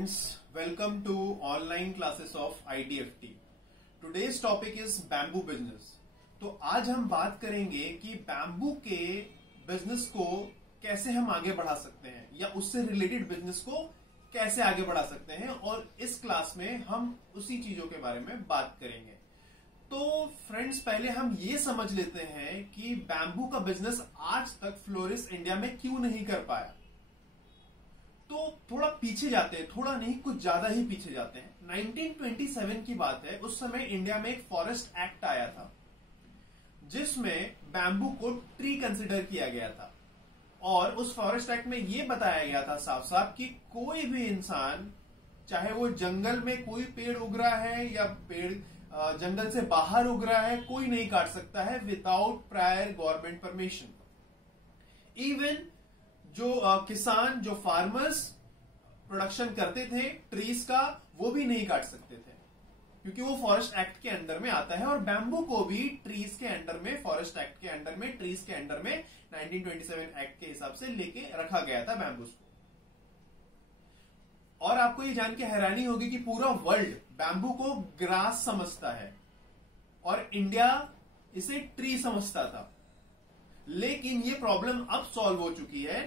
friends, welcome to online classes of IDFT. Today's topic is bamboo business. तो आज हम बात करेंगे कि बैम्बू के बिजनेस को कैसे हम आगे बढ़ा सकते हैं या उससे रिलेटेड बिजनेस को कैसे आगे बढ़ा सकते हैं, और इस क्लास में हम उसी चीजों के बारे में बात करेंगे। तो फ्रेंड्स, पहले हम ये समझ लेते हैं कि बैम्बू का बिजनेस आज तक फ्लोरिस इंडिया में क्यों नहीं कर पाया। तो थोड़ा पीछे जाते हैं, थोड़ा नहीं कुछ ज्यादा ही पीछे जाते हैं। 1927 की बात है। उस समय इंडिया में एक फॉरेस्ट एक्ट आया था जिसमें बैम्बू को ट्री कंसिडर किया गया था, और उस फॉरेस्ट एक्ट में यह बताया गया था साफ साफ कि कोई भी इंसान, चाहे वो जंगल में कोई पेड़ उग रहा है या पेड़ जंगल से बाहर उग रहा है, कोई नहीं काट सकता है without prior government permission. Even जो किसान, जो फार्मर्स प्रोडक्शन करते थे ट्रीज का, वो भी नहीं काट सकते थे क्योंकि वो फॉरेस्ट एक्ट के अंडर में आता है। और बैम्बू को भी ट्रीज के अंडर में, फॉरेस्ट एक्ट के अंडर में, ट्रीज के अंडर में 1927 एक्ट के हिसाब से लेके रखा गया था बैम्बूस को। और आपको ये जान के हैरानी होगी कि पूरा वर्ल्ड बैम्बू को ग्रास समझता है और इंडिया इसे ट्री समझता था। लेकिन ये प्रॉब्लम अब सॉल्व हो चुकी है।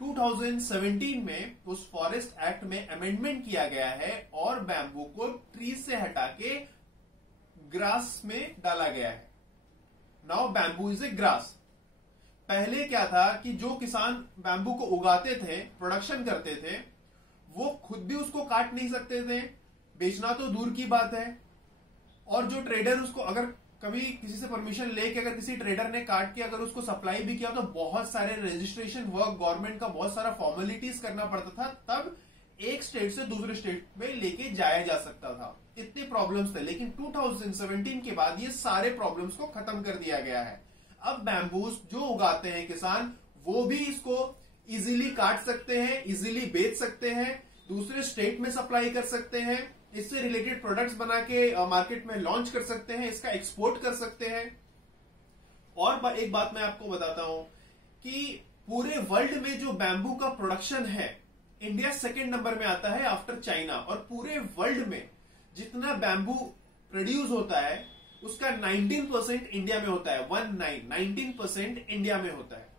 2017 में उस फॉरेस्ट एक्ट में अमेंडमेंट किया गया है और बैम्बू को ट्रीज से हटा के ग्रास में डाला गया है। Now bamboo is a grass. पहले क्या था कि जो किसान बैम्बू को उगाते थे, प्रोडक्शन करते थे, वो खुद भी उसको काट नहीं सकते थे, बेचना तो दूर की बात है। और जो ट्रेडर उसको, अगर कभी किसी से परमिशन लेके अगर किसी ट्रेडर ने काट के अगर उसको सप्लाई भी किया तो बहुत सारे रजिस्ट्रेशन वर्क, गवर्नमेंट का बहुत सारा फॉर्मेलिटीज करना पड़ता था, तब एक स्टेट से दूसरे स्टेट में लेके जाया जा सकता था। इतने प्रॉब्लम्स थे। लेकिन 2017 के बाद ये सारे प्रॉब्लम्स को खत्म कर दिया गया है। अब बैम्बूस जो उगाते हैं किसान, वो भी इसको इजीली काट सकते हैं, इजीली बेच सकते हैं, दूसरे स्टेट में सप्लाई कर सकते हैं, इससे रिलेटेड प्रोडक्ट्स बना के मार्केट में लॉन्च कर सकते हैं, इसका एक्सपोर्ट कर सकते हैं। और एक बात मैं आपको बताता हूं कि पूरे वर्ल्ड में जो बैम्बू का प्रोडक्शन है, इंडिया सेकंड नंबर में आता है आफ्टर चाइना। और पूरे वर्ल्ड में जितना बैम्बू प्रोड्यूस होता है उसका 19% इंडिया में होता है। 19% इंडिया में होता है।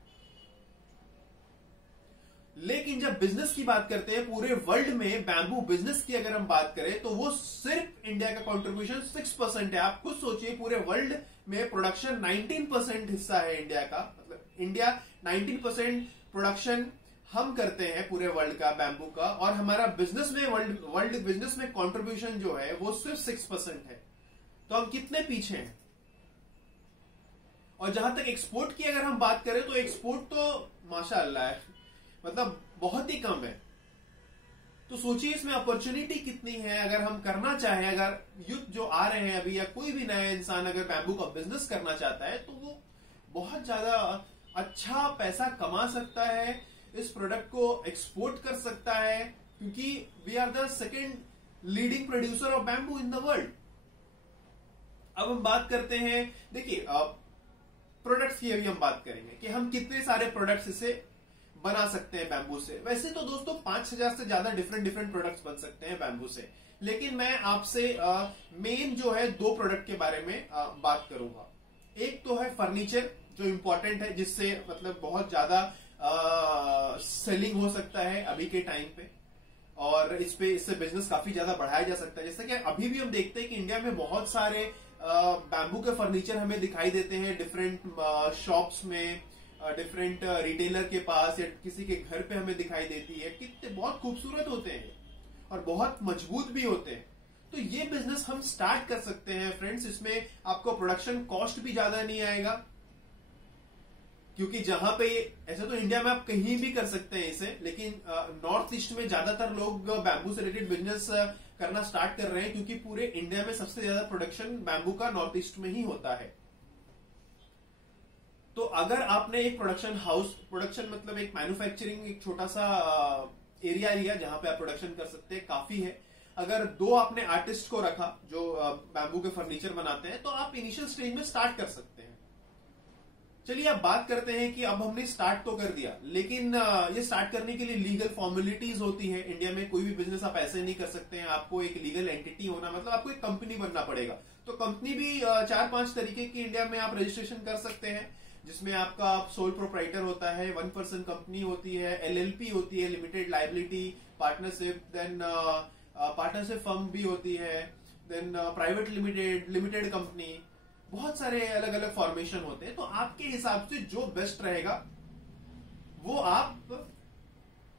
लेकिन जब बिजनेस की बात करते हैं, पूरे वर्ल्ड में बैम्बू बिजनेस की अगर हम बात करें तो वो सिर्फ इंडिया का कंट्रीब्यूशन 6% है। आप खुद सोचिए, पूरे वर्ल्ड में प्रोडक्शन 19% हिस्सा है इंडिया का। मतलब इंडिया 19% प्रोडक्शन हम करते हैं पूरे वर्ल्ड का बैम्बू का, और हमारा बिजनेस में, वर्ल्ड बिजनेस में कंट्रीब्यूशन जो है वो सिर्फ 6% है। तो हम कितने पीछे हैं। और जहां तक एक्सपोर्ट की अगर हम बात करें तो एक्सपोर्ट तो माशाअल्लाह है, मतलब बहुत ही कम है। तो सोचिए इसमें अपॉर्चुनिटी कितनी है। अगर हम करना चाहें, अगर यूथ जो आ रहे हैं अभी या कोई भी नया इंसान अगर बैम्बू का बिजनेस करना चाहता है तो वो बहुत ज्यादा अच्छा पैसा कमा सकता है, इस प्रोडक्ट को एक्सपोर्ट कर सकता है, क्योंकि we are the second leading producer of bamboo in the world. अब हम बात करते हैं, देखिए प्रोडक्ट्स की अभी हम बात करेंगे कि हम कितने सारे प्रोडक्ट्स इसे बना सकते हैं बैम्बू से। वैसे तो दोस्तों 5000 से ज्यादा डिफरेंट प्रोडक्ट्स बन सकते हैं बैम्बू से, लेकिन मैं आपसे मेन जो है 2 प्रोडक्ट के बारे में बात करूंगा। एक तो है फर्नीचर, जो इंपॉर्टेंट है, जिससे मतलब बहुत ज्यादा सेलिंग हो सकता है अभी के टाइम पे, और इससे बिजनेस काफी ज्यादा बढ़ाया जा सकता है। जैसे कि अभी भी हम देखते हैं कि इंडिया में बहुत सारे बैम्बू के फर्नीचर हमें दिखाई देते हैं डिफरेंट शॉप्स में, डिफरेंट रिटेलर के पास, या किसी के घर पे हमें दिखाई देती है। कितने बहुत खूबसूरत होते हैं और बहुत मजबूत भी होते हैं। तो ये बिजनेस हम स्टार्ट कर सकते हैं फ्रेंड्स। इसमें आपको प्रोडक्शन कॉस्ट भी ज्यादा नहीं आएगा, क्योंकि जहां पे, ऐसे तो इंडिया में आप कहीं भी कर सकते हैं इसे, लेकिन नॉर्थ ईस्ट में ज्यादातर लोग बैम्बू से रिलेटेड बिजनेस करना स्टार्ट कर रहे हैं, क्योंकि पूरे इंडिया में सबसे ज्यादा प्रोडक्शन बैम्बू का नॉर्थ ईस्ट में ही होता है। तो अगर आपने एक प्रोडक्शन हाउस, प्रोडक्शन मतलब एक मैन्युफैक्चरिंग, एक छोटा सा एरिया लिया जहां पे आप प्रोडक्शन कर सकते हैं, काफी है। अगर 2 आपने आर्टिस्ट को रखा जो बैम्बू के फर्नीचर बनाते हैं, तो आप इनिशियल स्टेज में स्टार्ट कर सकते हैं। चलिए अब बात करते हैं कि अब हमने स्टार्ट तो कर दिया, लेकिन ये स्टार्ट करने के लिए लीगल फॉर्मेलिटीज होती है। इंडिया में कोई भी बिजनेस आप ऐसे नहीं कर सकते हैं, आपको एक लीगल एंटिटी होना, मतलब आपको एक कंपनी बनना पड़ेगा। तो कंपनी भी 4-5 तरीके की इंडिया में आप रजिस्ट्रेशन कर सकते हैं, जिसमें आपका सोल प्रोप्राइटर होता है, 1 पर्सन कंपनी होती है, एलएलपी होती है, limited liability, partnership, then partnership firm भी होती है, देन प्राइवेट लिमिटेड कंपनी, बहुत सारे अलग अलग फॉर्मेशन होते हैं। तो आपके हिसाब से जो बेस्ट रहेगा वो आप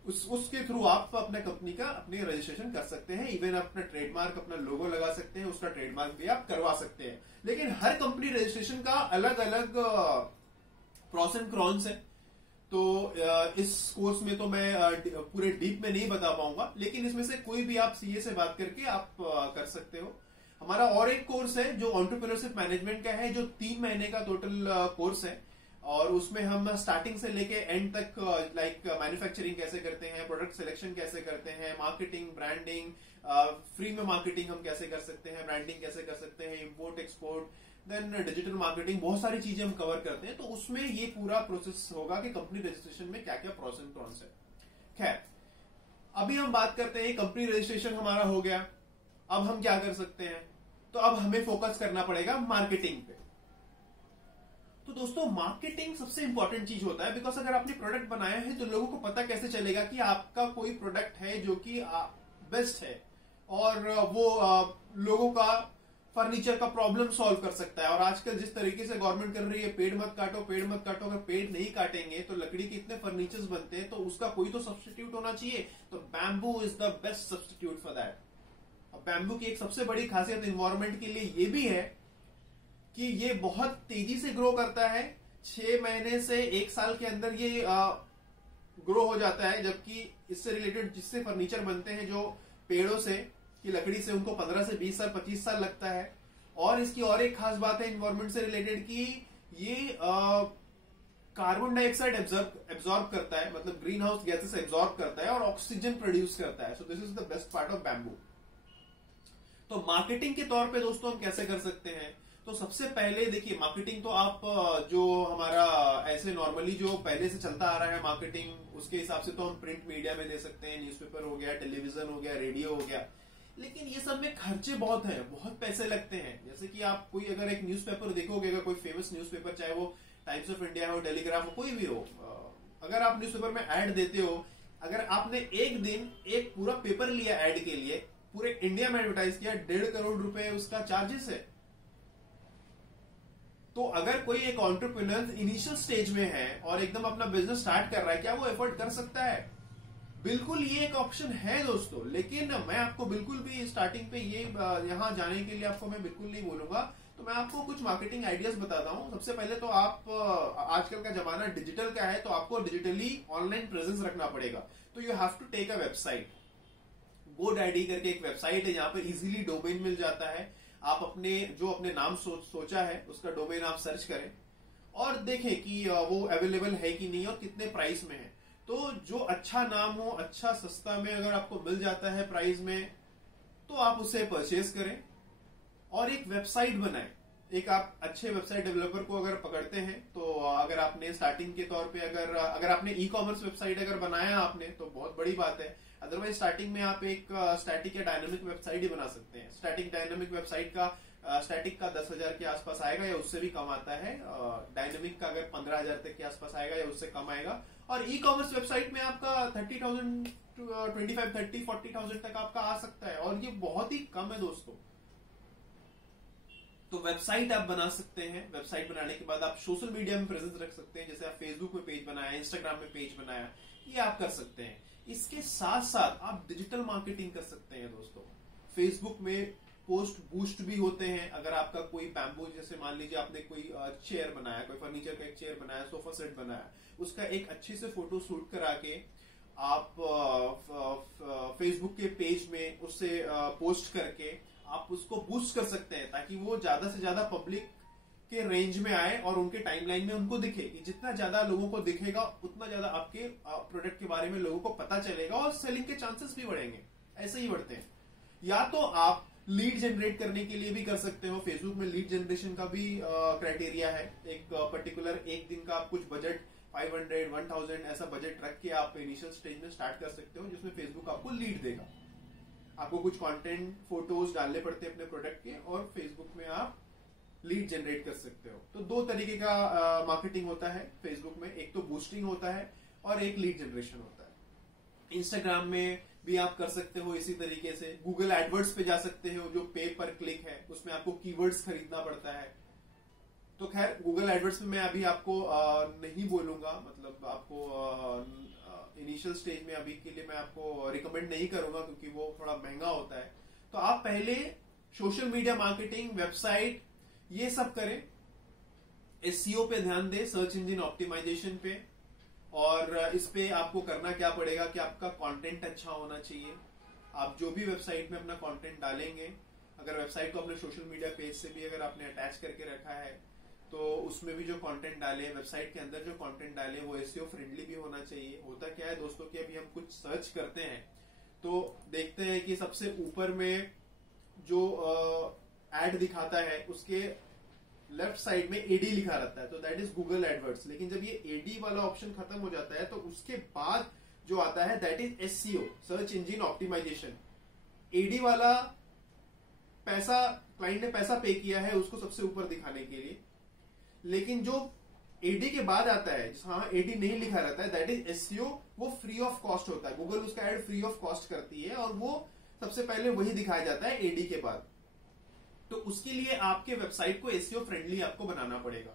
उसके थ्रू आप अपने कंपनी का अपनी रजिस्ट्रेशन कर सकते हैं। इवन अपना ट्रेडमार्क, अपना लोगो लगा सकते हैं, उसका ट्रेडमार्क भी आप करवा सकते हैं। लेकिन हर कंपनी रजिस्ट्रेशन का अलग अलग प्रॉस एंड क्रॉन्स है। तो इस कोर्स में तो मैं पूरे डीप में नहीं बता पाऊंगा, लेकिन इसमें से कोई भी आप सीए से बात करके आप कर सकते हो। हमारा और एक कोर्स है जो एंटरप्रेन्योरशिप मैनेजमेंट का है, जो 3 महीने का टोटल कोर्स है, और उसमें हम स्टार्टिंग से लेके एंड तक लाइक मैन्युफैक्चरिंग कैसे करते हैं, प्रोडक्ट सिलेक्शन कैसे करते हैं, मार्केटिंग, ब्रांडिंग, फ्री में मार्केटिंग हम कैसे कर सकते हैं, ब्रांडिंग कैसे कर सकते हैं, import export, then digital marketing, बहुत सारी चीजें हम कवर करते हैं। तो उसमें ये पूरा प्रोसेस होगा कि कंपनी रजिस्ट्रेशन में क्या क्या प्रोस एंड कॉन्स है। खैर, अभी हम बात करते हैं कंपनी रजिस्ट्रेशन हमारा हो गया, अब हम क्या कर सकते हैं। तो अब हमें फोकस करना पड़ेगा मार्केटिंग पे। तो दोस्तों, मार्केटिंग सबसे इंपॉर्टेंट चीज होता है, बिकॉज अगर आपने प्रोडक्ट बनाया है तो लोगों को पता कैसे चलेगा कि आपका कोई प्रोडक्ट है जो कि बेस्ट है, और वो लोगों का फर्नीचर का प्रॉब्लम सॉल्व कर सकता है। और आजकल जिस तरीके से गवर्नमेंट कर रही है, पेड़ मत काटो, पेड़ मत काटो, अगर पेड़ नहीं काटेंगे तो लकड़ी के इतने फर्नीचर्स बनते हैं, तो उसका कोई तो सब्स्टिट्यूट होना चाहिए। तो bamboo is the best substitute for that. अब बैम्बू की एक सबसे बड़ी खासियत एनवायरमेंट के लिए ये भी है कि ये बहुत तेजी से ग्रो करता है। 6 महीने से 1 साल के अंदर ये ग्रो हो जाता है, जबकि इससे रिलेटेड जिससे फर्नीचर बनते हैं जो पेड़ों से की लकड़ी से, उनको 15 से 20 साल 25 साल लगता है। और इसकी और एक खास बात है एनवायरमेंट से रिलेटेड कि ये कार्बन डाइऑक्साइड एब्जॉर्ब करता है, मतलब ग्रीन हाउस गैसेस एब्जॉर्ब करता है और ऑक्सीजन प्रोड्यूस करता है। So this is the best part of bamboo. तो मार्केटिंग के तौर पे दोस्तों हम कैसे कर सकते हैं। तो सबसे पहले देखिए, मार्केटिंग तो आप जो हमारा ऐसे नॉर्मली जो पहले से चलता आ रहा है मार्केटिंग, उसके हिसाब से तो हम प्रिंट मीडिया में दे सकते हैं, न्यूज़पेपर हो गया, टेलीविजन हो गया, रेडियो हो गया। लेकिन ये सब में खर्चे बहुत हैं, बहुत पैसे लगते हैं। जैसे कि आप कोई अगर एक न्यूज़पेपर देखोगे, अगर कोई फेमस न्यूज़पेपर, चाहे वो टाइम्स ऑफ इंडिया हो, टेलीग्राफ हो, कोई भी हो, अगर आप न्यूज़पेपर में ऐड देते हो, अगर आपने एक दिन एक पूरा पेपर लिया ऐड के लिए, पूरे इंडिया में एडवर्टाइज किया, 1.5 करोड़ रुपए उसका चार्जेस है। तो अगर कोई एक एंटरप्रेन्योर इनिशियल स्टेज में है और एकदम अपना बिजनेस स्टार्ट कर रहा है, क्या वो एफोर्ड कर सकता है? बिल्कुल, ये एक ऑप्शन है दोस्तों। लेकिन मैं आपको बिल्कुल भी स्टार्टिंग पे ये यहां जाने के लिए आपको मैं बिल्कुल नहीं बोलूंगा। तो मैं आपको कुछ मार्केटिंग आइडियाज बताता हूं। सबसे पहले तो आप आजकल का जमाना डिजिटल का है, तो आपको डिजिटली ऑनलाइन प्रेजेंस रखना पड़ेगा। तो you have to take a website. GoDaddy करके एक वेबसाइट है, जहां पर इजीली डोमेन मिल जाता है। आप अपने नाम सोचा है उसका डोमेन आप सर्च करें और देखें कि वो अवेलेबल है कि नहीं और कितने प्राइस में है। तो जो अच्छा नाम हो, अच्छा सस्ता में अगर आपको मिल जाता है प्राइस में, तो आप उसे परचेज करें और एक वेबसाइट बनाएं। एक आप अच्छे वेबसाइट डेवलपर को अगर पकड़ते हैं, तो अगर आपने स्टार्टिंग के तौर पे अगर आपने ई कॉमर्स वेबसाइट अगर बनाया आपने, तो बहुत बड़ी बात है। अदरवाइज स्टार्टिंग में आप एक स्टैटिक या डायनामिक वेबसाइट ही बना सकते हैं। स्टैटिक डायनामिक वेबसाइट का स्टैटिक का 10,000 के आसपास आएगा या उससे भी कम आता है। डायनामिक का अगर 15,000 तक के आसपास आएगा या उससे कम आएगा। और ई कॉमर्स वेबसाइट में आपका 30,000 25, 30, 40,000 तक आपका आ सकता है, और ये बहुत ही कम है दोस्तों। तो वेबसाइट आप बना सकते हैं। वेबसाइट बनाने के बाद आप सोशल मीडिया में प्रेजेंस रख सकते हैं। जैसे आप फेसबुक में पेज बनाया, इंस्टाग्राम में पेज बनाया, ये आप कर सकते हैं। इसके साथ साथ आप डिजिटल मार्केटिंग कर सकते हैं दोस्तों। फेसबुक में पोस्ट बूस्ट भी होते हैं। अगर आपका कोई बैम्बू, जैसे मान लीजिए आपने कोई चेयर बनाया, कोई फर्नीचर का एक चेयर बनाया, सोफा सेट बनाया, उसका एक अच्छे से फोटो शूट करा के आप फेसबुक के पेज में उससे पोस्ट करके आप उसको बूस्ट कर सकते हैं, ताकि वो ज्यादा से ज्यादा पब्लिक के रेंज में आए और उनके टाइमलाइन में उनको दिखे। कि जितना ज्यादा लोगों को दिखेगा, उतना ज्यादा आपके प्रोडक्ट के बारे में लोगों को पता चलेगा और सेलिंग के चांसेस भी बढ़ेंगे। ऐसे ही बढ़ते हैं। या तो आप लीड जनरेट करने के लिए भी कर सकते हो। फेसबुक में लीड जनरेशन का भी क्राइटेरिया है। एक पर्टिकुलर एक दिन का आप कुछ बजट 500, 1000 ऐसा बजट रख के आप इनिशियल स्टेज में स्टार्ट कर सकते हो, जिसमें फेसबुक आपको लीड देगा। आपको कुछ कंटेंट फोटोज डालने पड़ते हैं अपने प्रोडक्ट के, और फेसबुक में आप लीड जनरेट कर सकते हो। तो दो तरीके का मार्केटिंग होता है फेसबुक में, एक तो बूस्टिंग होता है और एक लीड जनरेशन होता है। इंस्टाग्राम में भी आप कर सकते हो इसी तरीके से। गूगल एडवर्ड्स पे जा सकते हो, जो पे पर क्लिक है, उसमें आपको कीवर्ड्स खरीदना पड़ता है। तो खैर गूगल एडवर्ड्स में मैं अभी आपको नहीं बोलूंगा, मतलब आपको इनिशियल स्टेज में अभी के लिए मैं आपको रिकमेंड नहीं करूंगा, क्योंकि वो थोड़ा महंगा होता है। तो आप पहले सोशल मीडिया मार्केटिंग, वेबसाइट, ये सब करें। एसईओ पे ध्यान दें, सर्च इंजन ऑप्टिमाइजेशन पे। और इस पे आपको करना क्या पड़ेगा कि आपका कंटेंट अच्छा होना चाहिए। आप जो भी वेबसाइट में अपना कंटेंट डालेंगे, अगर वेबसाइट को अपने सोशल मीडिया पेज से भी अगर आपने अटैच करके रखा है, तो उसमें भी जो कंटेंट डाले, वेबसाइट के अंदर जो कंटेंट डाले, वो एसईओ फ्रेंडली भी होना चाहिए। होता क्या है दोस्तों कि अभी हम कुछ सर्च करते हैं तो देखते हैं कि सबसे ऊपर में जो एड दिखाता है उसके लेफ्ट साइड में एडी लिखा रहता है, तो दैट इज गूगल एडवर्ड्स। लेकिन जब ये एडी वाला ऑप्शन खत्म हो जाता है तो उसके बाद जो आता है that is SEO, search engine optimisation. Ad वाला पैसा, क्लाइंट ने पैसा पे किया है उसको सबसे ऊपर दिखाने के लिए, लेकिन जो एडी के बाद आता है जहां एडी नहीं लिखा रहता है दैट इज एसईओ, वो फ्री ऑफ कॉस्ट होता है। गूगल उसका एड फ्री ऑफ कॉस्ट करती है और वो सबसे पहले वही दिखाया जाता है एडी के बाद। तो उसके लिए आपके वेबसाइट को एसईओ फ्रेंडली आपको बनाना पड़ेगा।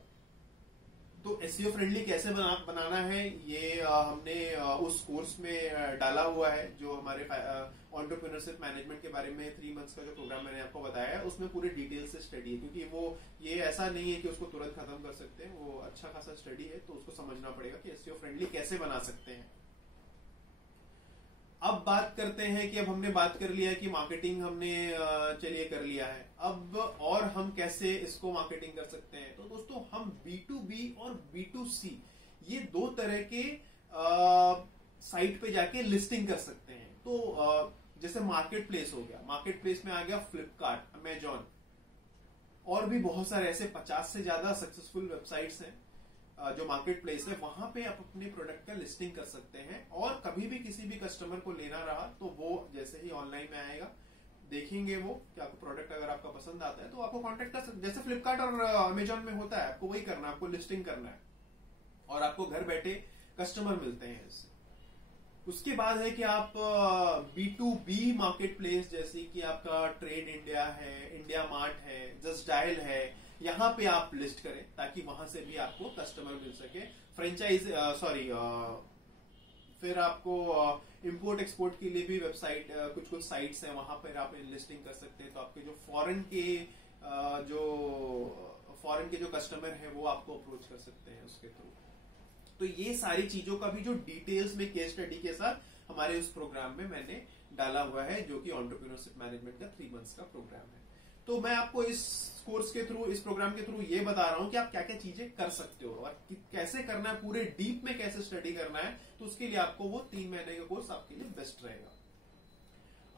तो एसईओ फ्रेंडली कैसे बनाना है ये हमने उस कोर्स में डाला हुआ है, जो हमारे एंटरप्रेन्योरशिप मैनेजमेंट के बारे में 3 मंथ्स का जो प्रोग्राम मैंने आपको बताया है, उसमें पूरे डिटेल से स्टडी है। क्योंकि वो ये ऐसा नहीं है कि उसको तुरंत खत्म कर सकते हैं, वो अच्छा खासा स्टडी है, तो उसको समझना पड़ेगा कि एसईओ फ्रेंडली कैसे बना सकते हैं। अब बात करते हैं कि अब हमने बात कर लिया कि मार्केटिंग हमने चलिए कर लिया है, अब और हम कैसे इसको मार्केटिंग कर सकते हैं। तो दोस्तों हम B2B और B2C ये दो तरह के साइट पे जाके लिस्टिंग कर सकते हैं। तो जैसे मार्केट प्लेस हो गया, मार्केट प्लेस में आ गया फ्लिपकार्ट, अमेजॉन, और भी बहुत सारे ऐसे 50 से ज्यादा सक्सेसफुल वेबसाइट्स हैं जो मार्केट प्लेस है, वहां पे आप अपने प्रोडक्ट का लिस्टिंग कर सकते हैं। और कभी भी किसी भी कस्टमर को लेना रहा तो वो जैसे ही ऑनलाइन में आएगा, देखेंगे वो कि आपको प्रोडक्ट अगर आपका पसंद आता है तो आपको कांटेक्ट कर सकते। जैसे फ्लिपकार्ट और अमेजॉन में होता है, आपको वही करना है, आपको लिस्टिंग करना है और आपको घर बैठे कस्टमर मिलते हैं इससे। उसके बाद है कि आप B2B मार्केट प्लेस, जैसे कि आपका ट्रेड इंडिया है, इंडिया मार्ट है, जस्ट डायल है, यहां पे आप लिस्ट करें ताकि वहां से भी आपको कस्टमर मिल सके। फ्रेंचाइज फिर आपको इंपोर्ट एक्सपोर्ट के लिए भी वेबसाइट कुछ साइट्स हैं, वहां पर आप लिस्टिंग कर सकते हैं। तो आपके जो फॉरेन के जो कस्टमर हैं वो आपको अप्रोच कर सकते हैं उसके थ्रू। तो ये सारी चीजों का भी जो डिटेल्स में केस स्टडी के साथ हमारे उस प्रोग्राम में मैंने डाला हुआ है, जो कि एंटरप्रेन्योरशिप मैनेजमेंट का 3 मंथ्स का प्रोग्राम है। तो मैं आपको इस कोर्स के थ्रू, इस प्रोग्राम के थ्रू ये बता रहा हूं कि आप क्या क्या चीजें कर सकते हो और कैसे करना है, पूरे डीप में कैसे स्टडी करना है। तो उसके लिए आपको वो 3 महीने का कोर्स आपके लिए बेस्ट रहेगा।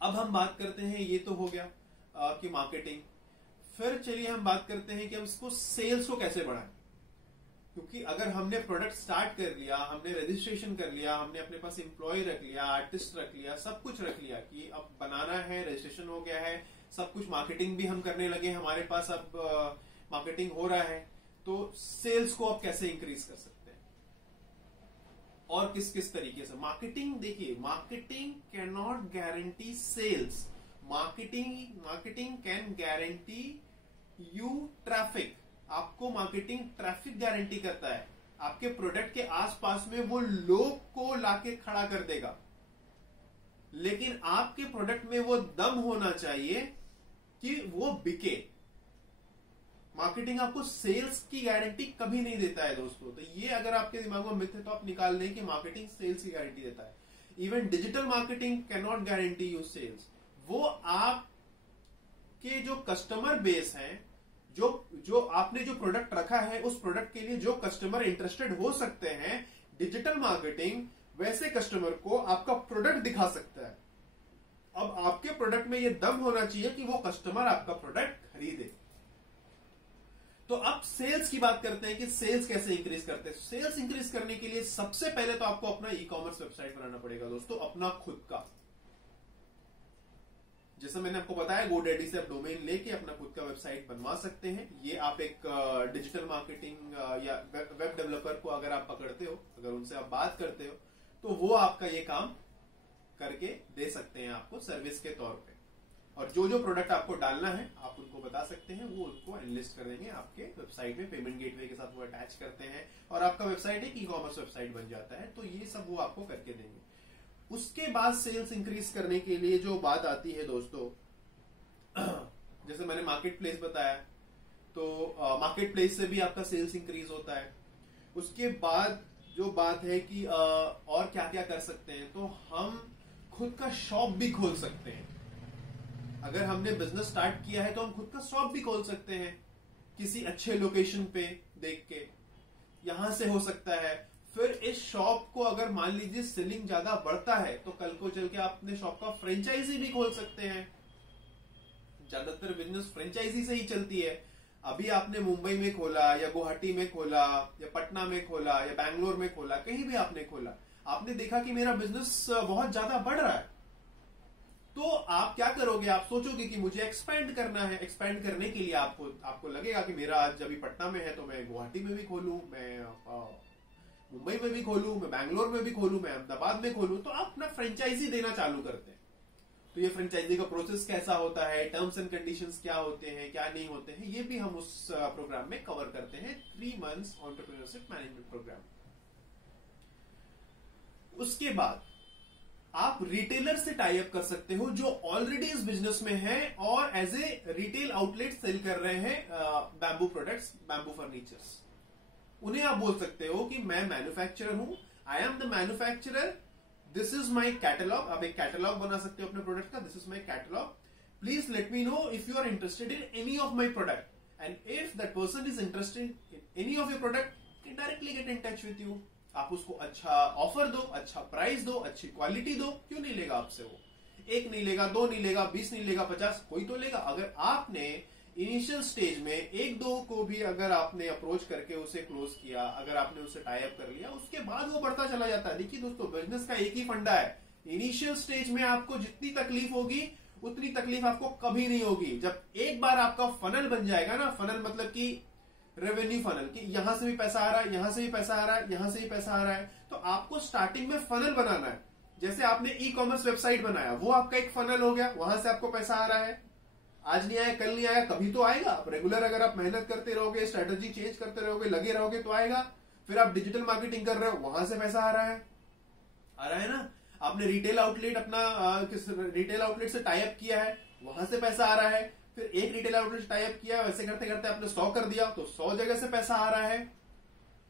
अब हम बात करते हैं, ये तो हो गया कि मार्केटिंग। फिर चलिए हम बात करते हैं कि हम इसको सेल्स को कैसे बढ़ाएं। क्योंकि अगर हमने प्रोडक्ट स्टार्ट कर लिया, हमने रजिस्ट्रेशन कर लिया, हमने अपने पास एम्प्लॉय रख लिया, आर्टिस्ट रख लिया, सब कुछ रख लिया कि अब बनाना है, रजिस्ट्रेशन हो गया है, सब कुछ, मार्केटिंग भी हम करने लगे, हमारे पास अब मार्केटिंग हो रहा है, तो सेल्स को अब कैसे इंक्रीज कर सकते हैं और किस किस तरीके से। मार्केटिंग, देखिए, marketing can not guarantee sales, marketing can guarantee you traffic. आपको मार्केटिंग ट्रैफिक गारंटी करता है, आपके प्रोडक्ट के आसपास में वो लोग को लाके खड़ा कर देगा, लेकिन आपके प्रोडक्ट में वो दम होना चाहिए कि वो बिके। मार्केटिंग आपको सेल्स की गारंटी कभी नहीं देता है दोस्तों। तो ये अगर आपके दिमाग में मिथ है तो आप निकाल लें कि मार्केटिंग सेल्स की गारंटी देता है। Even digital marketing can not guarantee you sales. वो आपके जो कस्टमर बेस है, जो आपने जो प्रोडक्ट रखा है, उस प्रोडक्ट के लिए जो कस्टमर इंटरेस्टेड हो सकते हैं, डिजिटल मार्केटिंग वैसे कस्टमर को आपका प्रोडक्ट दिखा सकता है अब आपके प्रोडक्ट में ये दम होना चाहिए कि वो कस्टमर आपका प्रोडक्ट खरीदे। तो अब सेल्स की बात करते हैं कि सेल्स कैसे इंक्रीज करते हैं। सेल्स इंक्रीज करने के लिए सबसे पहले तो आपको अपना ई कॉमर्स वेबसाइट बनाना पड़ेगा दोस्तों, अपना खुद का। जैसे मैंने आपको बताया, GoDaddy से आप डोमेन लेके अपना खुद का वेबसाइट बनवा सकते हैं। ये आप एक डिजिटल मार्केटिंग या वेब डेवलपर को अगर आप पकड़ते हो, अगर उनसे आप बात करते हो, तो वो आपका ये काम करके दे सकते हैं आपको सर्विस के तौर पे। और जो जो प्रोडक्ट आपको डालना है आप उनको बता सकते हैं, वो उनको एनलिस्ट कर देंगे आपके वेबसाइट में। पेमेंट गेटवे के साथ वो अटैच करते हैं और आपका वेबसाइट एक ई कॉमर्स वेबसाइट बन जाता है। तो ये सब वो आपको करके देंगे। उसके बाद सेल्स इंक्रीज करने के लिए जो बात आती है दोस्तों, जैसे मैंने मार्केट प्लेस बताया, तो मार्केट प्लेस से भी आपका सेल्स इंक्रीज होता है। उसके बाद जो बात है कि और क्या क्या कर सकते हैं, तो हम खुद का शॉप भी खोल सकते हैं। अगर हमने बिजनेस स्टार्ट किया है तो हम खुद का शॉप भी खोल सकते हैं किसी अच्छे लोकेशन पे देख के। यहां से हो सकता है। फिर इस शॉप को अगर मान लीजिए सेलिंग ज्यादा बढ़ता है तो कल को चल के आप अपने शॉप का फ्रेंचाइजी भी खोल सकते हैं। ज्यादातर बिजनेस फ्रेंचाइजी से ही चलती है। अभी आपने मुंबई में खोला या गुवाहाटी में खोला या पटना में खोला या बैंगलोर में खोला, कहीं भी आपने खोला, आपने देखा कि मेरा बिजनेस बहुत ज्यादा बढ़ रहा है, तो आप क्या करोगे, आप सोचोगे कि मुझे एक्सपेंड करना है। एक्सपेंड करने के लिए आपको लगेगा कि मेरा आज अभी पटना में है तो मैं गुवाहाटी में भी खोलूं, मैं मुंबई में भी खोलूं, मैं बैंगलोर में भी खोलूं, मैं अहमदाबाद में खोलूं। तो आप अपना फ्रेंचाइजी देना चालू करते हैं। तो ये फ्रेंचाइजी का प्रोसेस कैसा होता है, टर्म्स एंड कंडीशंस क्या होते हैं, क्या नहीं होते हैं, ये भी हम उस प्रोग्राम में कवर करते हैं, 3 मंथ्स एंटरप्रेन्योरशिप मैनेजमेंट प्रोग्राम। उसके बाद आप रिटेलर से टाई अप कर सकते हो जो ऑलरेडी इस बिजनेस में है और as a retail outlet sale कर रहे हैं बैम्बू प्रोडक्ट्स, बैम्बू फर्नीचर्स। उन्हें आप बोल सकते हो कि मैं मैन्युफैक्चरर हूं, I am the manufacturer, this is my catalogue. आप एक कैटलॉग बना सकते हो अपने प्रोडक्ट का, this is my catalogue, please let me know if you are interested in any of my product and if that person is interested in any of your product, directly get in touch with you. आप उसको अच्छा offer दो, अच्छा price दो, अच्छी quality दो। क्यों नहीं लेगा आपसे वो? 1 नहीं लेगा, 2 नहीं लेगा, 20 नहीं लेगा, 50, कोई तो लेगा। अगर आपने इनिशियल स्टेज में 1-2 को भी अगर आपने अप्रोच करके उसे क्लोज किया, अगर आपने उसे टाई अप कर लिया, उसके बाद वो बढ़ता चला जाता है। देखिए दोस्तों, बिजनेस का एक ही फंडा है, इनिशियल स्टेज में आपको जितनी तकलीफ होगी उतनी तकलीफ आपको कभी नहीं होगी। जब एक बार आपका फनल बन जाएगा ना, फनल मतलब कि रेवेन्यू फनल, कि यहां से भी पैसा आ रहा है, यहां से भी पैसा आ रहा है, यहां से भी पैसा आ रहा है, तो आपको स्टार्टिंग में फनल बनाना है। जैसे आपने ई कॉमर्स वेबसाइट बनाया, वो आपका एक फनल हो गया, वहां से आपको पैसा आ रहा है। आज नहीं आया, कल नहीं आया, कभी तो आएगा। आप रेगुलर अगर आप मेहनत करते रहोगे, स्ट्रेटेजी चेंज करते रहोगे, लगे रहोगे तो आएगा। फिर आप डिजिटल मार्केटिंग कर रहे हो, वहां से पैसा आ रहा है ना। आपने रिटेल आउटलेट अपना रिटेल आउटलेट से टाई अप किया है, वहां से पैसा आ रहा है। फिर एक रिटेल आउटलेट से टाई अप किया, वैसे करते करते आपने 100 कर दिया, तो 100 जगह से पैसा आ रहा है।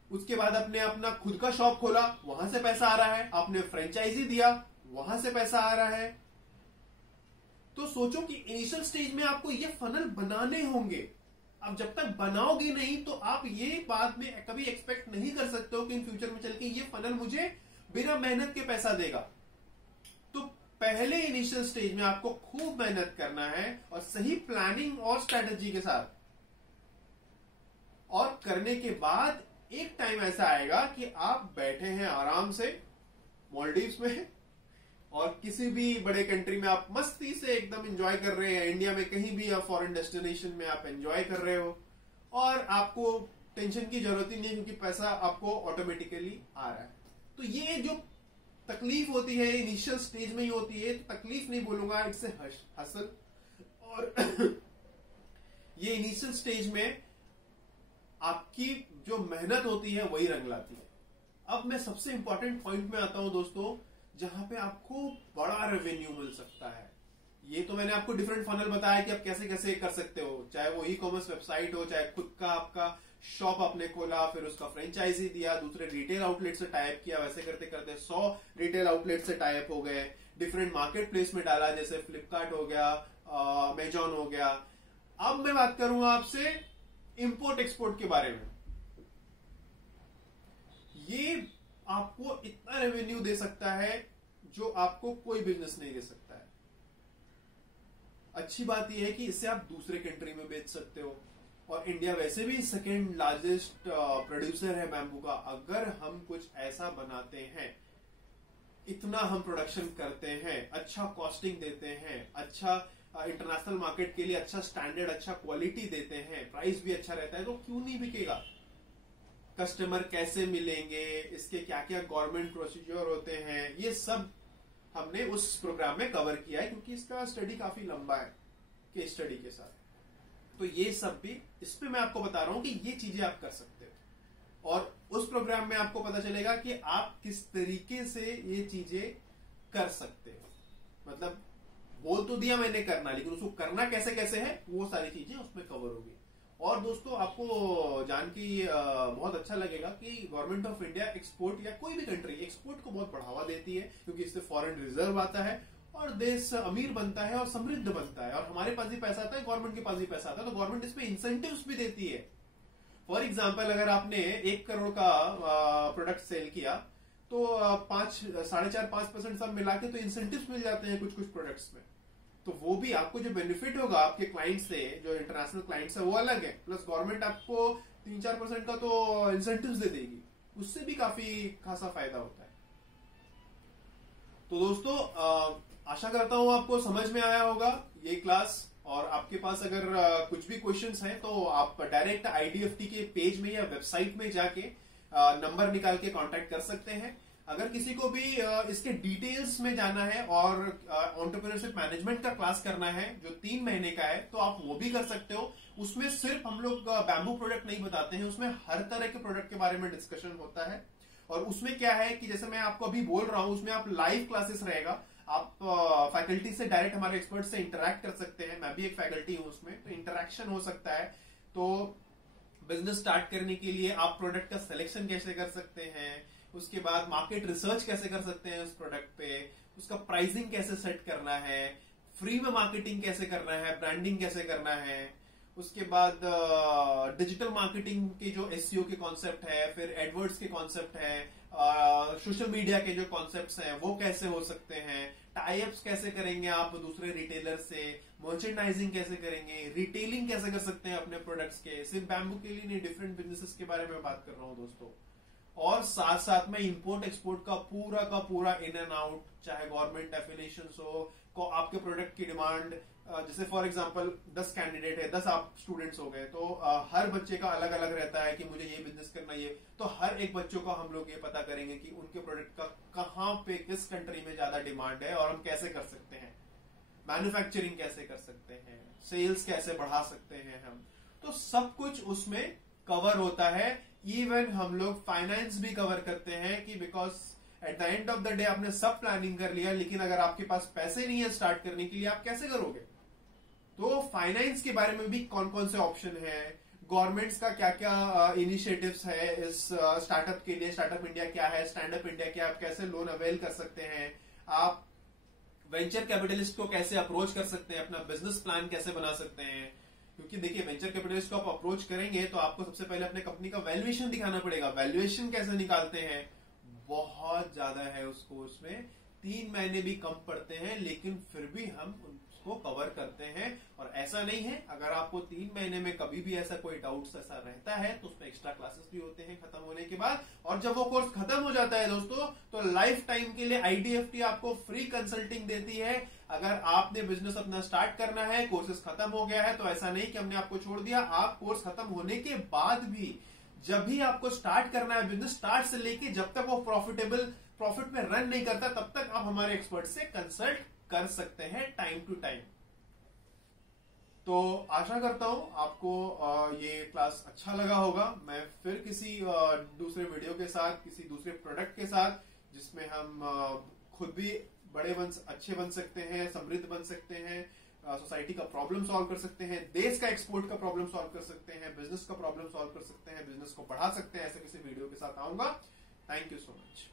उसके बाद आपने अपना खुद का शॉप खोला, वहां से पैसा आ रहा है। आपने फ्रेंचाइजी दिया, वहां से पैसा आ रहा है। तो सोचो कि इनिशियल स्टेज में आपको ये फनल बनाने होंगे। अब जब तक बनाओगे नहीं तो आप ये बाद में कभी एक्सपेक्ट नहीं कर सकते हो कि इन फ्यूचर में चल के ये फनल मुझे बिना मेहनत के पैसा देगा। तो पहले इनिशियल स्टेज में आपको खूब मेहनत करना है और सही प्लानिंग और स्ट्रेटेजी के साथ, और करने के बाद एक टाइम ऐसा आएगा कि आप बैठे हैं आराम से मालदीव्स में और किसी भी बड़े कंट्री में आप मस्ती से एकदम एंजॉय कर रहे हैं, इंडिया में कहीं भी या फॉरेन डेस्टिनेशन में आप एंजॉय कर रहे हो और आपको टेंशन की जरूरत ही नहीं है क्योंकि पैसा आपको ऑटोमेटिकली आ रहा है। तो ये जो तकलीफ होती है इनिशियल स्टेज में ही होती है, तो तकलीफ नहीं बोलूंगा, इट्स ए हसल। और ये इनिशियल स्टेज में आपकी जो मेहनत होती है वही रंग लाती है। अब मैं सबसे इंपॉर्टेंट पॉइंट में आता हूं दोस्तों, जहां पे आपको बड़ा रेवेन्यू मिल सकता है। ये तो मैंने आपको डिफरेंट फनल बताया कि आप कैसे कैसे कर सकते हो, चाहे वो ई कॉमर्स वेबसाइट हो, चाहे खुद का आपका शॉप आपने खोला, फिर उसका फ्रेंचाइजी दिया, दूसरे रिटेल आउटलेट से टाई अप किया, वैसे करते करते 100 रिटेल आउटलेट से टाई अप हो गए, डिफरेंट मार्केट प्लेस में डाला, जैसे फ्लिपकार्ट हो गया, अमेजॉन हो गया। अब मैं बात करूंगा आपसे इंपोर्ट एक्सपोर्ट के बारे में। ये आपको इतना रेवेन्यू दे सकता है जो आपको कोई बिजनेस नहीं दे सकता है। अच्छी बात यह है कि इससे आप दूसरे कंट्री में बेच सकते हो, और इंडिया वैसे भी सेकेंड लार्जेस्ट प्रोड्यूसर है बैम्बू का। अगर हम कुछ ऐसा बनाते हैं, इतना हम प्रोडक्शन करते हैं, अच्छा कॉस्टिंग देते हैं, अच्छा इंटरनेशनल मार्केट के लिए अच्छा स्टैंडर्ड, अच्छा क्वालिटी देते हैं, प्राइस भी अच्छा रहता है, तो क्यों नहीं बिकेगा? कस्टमर कैसे मिलेंगे, इसके क्या क्या गवर्नमेंट प्रोसीजर होते हैं, ये सब हमने उस प्रोग्राम में कवर किया है, क्योंकि इसका स्टडी काफी लंबा है केस स्टडी के साथ। तो ये सब भी इस पे मैं आपको बता रहा हूं कि ये चीजें आप कर सकते हो, और उस प्रोग्राम में आपको पता चलेगा कि आप किस तरीके से ये चीजें कर सकते हो। मतलब बोल तो दिया मैंने करना, लेकिन उसको करना कैसे कैसे है वो सारी चीजें उसमें कवर होगी। और दोस्तों आपको जान के बहुत अच्छा लगेगा कि गवर्नमेंट ऑफ इंडिया एक्सपोर्ट, या कोई भी कंट्री एक्सपोर्ट को बहुत बढ़ावा देती है, क्योंकि इससे फॉरेन रिजर्व आता है और देश अमीर बनता है और समृद्ध बनता है, और हमारे पास भी पैसा आता है, गवर्नमेंट के पास भी पैसा आता है, तो गवर्नमेंट इस पे इंसेंटिव्स भी देती है। फॉर एग्जाम्पल, अगर आपने 1 करोड़ का प्रोडक्ट सेल किया तो 4.5% सब मिला के तो इंसेंटिव्स मिल जाते हैं कुछ कुछ प्रोडक्ट्स में। तो वो भी आपको जो बेनिफिट होगा आपके क्लाइंट से, जो इंटरनेशनल क्लाइंट्स है, वो अलग है, प्लस गवर्नमेंट आपको 3-4% का तो इंसेंटिव्स दे देगी, उससे भी काफी खासा फायदा होता है। तो दोस्तों आशा करता हूं आपको समझ में आया होगा ये क्लास, और आपके पास अगर कुछ भी क्वेश्चंस हैं तो आप डायरेक्ट IDFT के पेज में या वेबसाइट में जाके नंबर निकाल के कांटेक्ट कर सकते हैं। अगर किसी को भी इसके डिटेल्स में जाना है और एंटरप्रेन्योरशिप मैनेजमेंट का क्लास करना है जो 3 महीने का है, तो आप वो भी कर सकते हो। उसमें सिर्फ हम लोग बैम्बू प्रोडक्ट नहीं बताते हैं, उसमें हर तरह के प्रोडक्ट के बारे में डिस्कशन होता है। और उसमें क्या है कि जैसे मैं आपको अभी बोल रहा हूं, उसमें आप लाइव क्लासेस रहेगा, आप फैकल्टी से डायरेक्ट हमारे एक्सपर्ट से इंटरेक्ट कर सकते हैं। मैं भी एक फैकल्टी हूं उसमें, तो इंटरेक्शन हो सकता है। तो बिजनेस स्टार्ट करने के लिए आप प्रोडक्ट का सिलेक्शन कैसे कर सकते हैं, उसके बाद मार्केट रिसर्च कैसे कर सकते हैं उस प्रोडक्ट पे, उसका प्राइसिंग कैसे सेट करना है, फ्री में मार्केटिंग कैसे करना है, ब्रांडिंग कैसे करना है, उसके बाद डिजिटल मार्केटिंग के जो SEO के कॉन्सेप्ट है, फिर एडवर्ड्स के कॉन्सेप्ट है, सोशल मीडिया के जो कॉन्सेप्ट्स हैं वो कैसे हो सकते हैं, टाई अप्स कैसे करेंगे आप दूसरे रिटेलर से, मर्चेंडाइजिंग कैसे करेंगे, रिटेलिंग कैसे कर सकते हैं अपने प्रोडक्ट्स के, सिर्फ बैम्बू के लिए नहीं, डिफरेंट बिजनेसेस के बारे में बात कर रहा हूं दोस्तों। और साथ साथ में इंपोर्ट एक्सपोर्ट का पूरा इन एंड आउट, चाहे गवर्नमेंट एफिलिएशन हो, को आपके प्रोडक्ट की डिमांड, जैसे फॉर एग्जांपल 10 कैंडिडेट है, 10 आप स्टूडेंट्स हो गए, तो हर बच्चे का अलग अलग रहता है कि मुझे ये बिजनेस करना, ये तो हर एक बच्चों का हम लोग ये पता करेंगे कि उनके प्रोडक्ट का कहां पे किस कंट्री में ज्यादा डिमांड है और हम कैसे कर सकते हैं, मैन्युफैक्चरिंग कैसे कर सकते हैं, सेल्स कैसे बढ़ा सकते हैं हम, तो सब कुछ उसमें कवर होता है। इवन हम लोग फाइनेंस भी कवर करते हैं कि because at the end of the day आपने सब प्लानिंग कर लिया, लेकिन अगर आपके पास पैसे नहीं है स्टार्ट करने के लिए, आप कैसे करोगे? तो फाइनेंस के बारे में भी कौन कौन से ऑप्शन है, गवर्नमेंट्स का क्या क्या इनिशिएटिव्स है इस स्टार्टअप के लिए, स्टार्टअप इंडिया क्या है, स्टैंड अप इंडिया क्या, आप कैसे लोन अवेल कर सकते हैं, आप वेंचर कैपिटलिस्ट को कैसे अप्रोच कर सकते हैं, अपना बिजनेस प्लान कैसे बना सकते हैं। क्योंकि देखिए, वेंचर कैपिटलिस्ट को आप अप्रोच करेंगे तो आपको सबसे पहले अपने कंपनी का वैल्यूएशन दिखाना पड़ेगा। वैल्यूएशन कैसे निकालते हैं, बहुत ज्यादा है उस कोर्स में, 3 महीने भी कम पड़ते हैं, लेकिन फिर भी हम उसको कवर करते हैं। और ऐसा नहीं है, अगर आपको 3 महीने में कभी भी ऐसा कोई डाउट्स ऐसा रहता है तो उसमें एक्स्ट्रा क्लासेस भी होते हैं खत्म होने के बाद। और जब वो कोर्स खत्म हो जाता है दोस्तों, तो लाइफ टाइम के लिए IDFT आपको फ्री कंसल्टिंग देती है। अगर आपने बिजनेस अपना स्टार्ट करना है, कोर्सेज खत्म हो गया है, तो ऐसा नहीं कि हमने आपको छोड़ दिया, आप कोर्स खत्म होने के बाद भी जब भी आपको स्टार्ट करना है बिजनेस, स्टार्ट से लेके जब तक वो प्रॉफिट में रन नहीं करता, तब तक आप हमारे एक्सपर्ट से कंसल्ट कर सकते हैं टाइम टू टाइम। तो आशा करता हूं आपको ये क्लास अच्छा लगा होगा। मैं फिर किसी दूसरे वीडियो के साथ, किसी दूसरे प्रोडक्ट के साथ, जिसमें हम खुद भी अच्छे बन सकते हैं, समृद्ध बन सकते हैं, सोसाइटी का प्रॉब्लम सॉल्व कर सकते हैं, देश का एक्सपोर्ट का प्रॉब्लम सॉल्व कर सकते हैं, बिजनेस का प्रॉब्लम सॉल्व कर सकते हैं, बिजनेस को बढ़ा सकते हैं, ऐसे किसी वीडियो के साथ आऊंगा। Thank you so much.